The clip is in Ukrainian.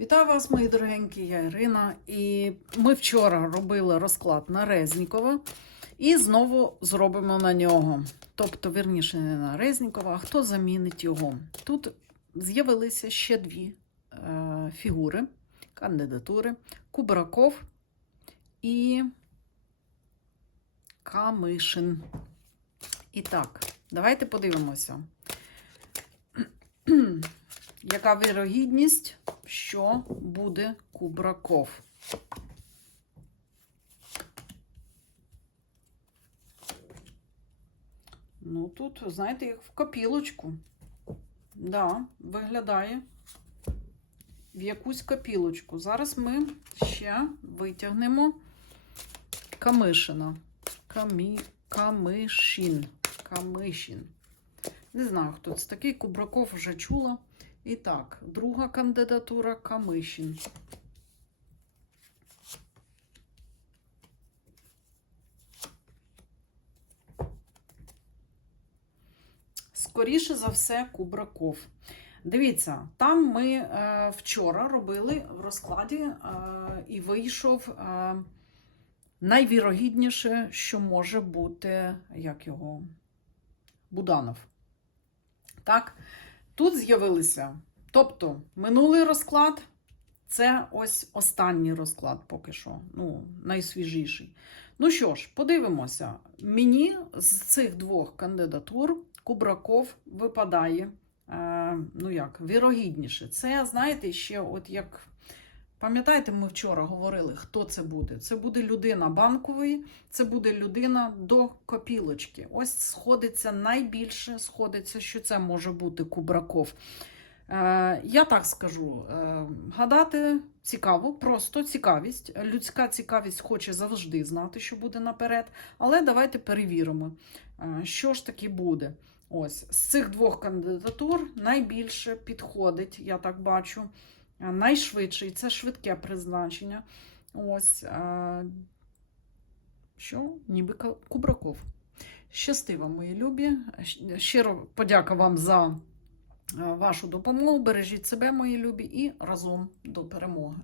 Вітаю вас, мої дорогенькі, я Ірина. І ми вчора робили розклад на Резнікова і знову зробимо на нього. Тобто, верніше, не на Резнікова, а хто замінить його. Тут з'явилися ще дві е, фігури, кандидатури: Кубраков і Камишин. І так, давайте подивимося. Яка вірогідність, що буде Кубраков? Ну, тут, знаєте, як в копілочку. Да, виглядає в якусь копілочку. Зараз ми ще витягнемо Камишина. Камі... Камишін. Камишін. Не знаю, хто це такий. Кубраков вже чула. І так, друга кандидатура Камишін. Скоріше за все, Кубраков. Дивіться, там ми е, вчора робили в розкладі е, і вийшов е, найвірогідніше, що може бути, як його, Буданов. Так, тут з'явилися. Тобто, минулий розклад це ось останній розклад поки що, ну, найсвіжіший. Ну що ж, подивимося. Мені з цих двох кандидатур Кубраков випадає, е, ну як, вірогідніше. Це, знаєте, ще, от як. Пам'ятаєте, ми вчора говорили, хто це буде? Це буде людина банкової, це буде людина до копілочки. Ось сходиться найбільше, сходиться, що це може бути Кубраков. Е, я так скажу: е, гадати цікаво, просто цікавість. Людська цікавість хоче завжди знати, що буде наперед. Але давайте перевіримо, е, що ж таки буде. Ось з цих двох кандидатур найбільше підходить, я так бачу. Найшвидший це швидке призначення. Ось що, ніби Кубраков. Щастиво, мої любі. Щиро подяка вам за вашу допомогу. Бережіть себе, мої любі, і разом до перемоги.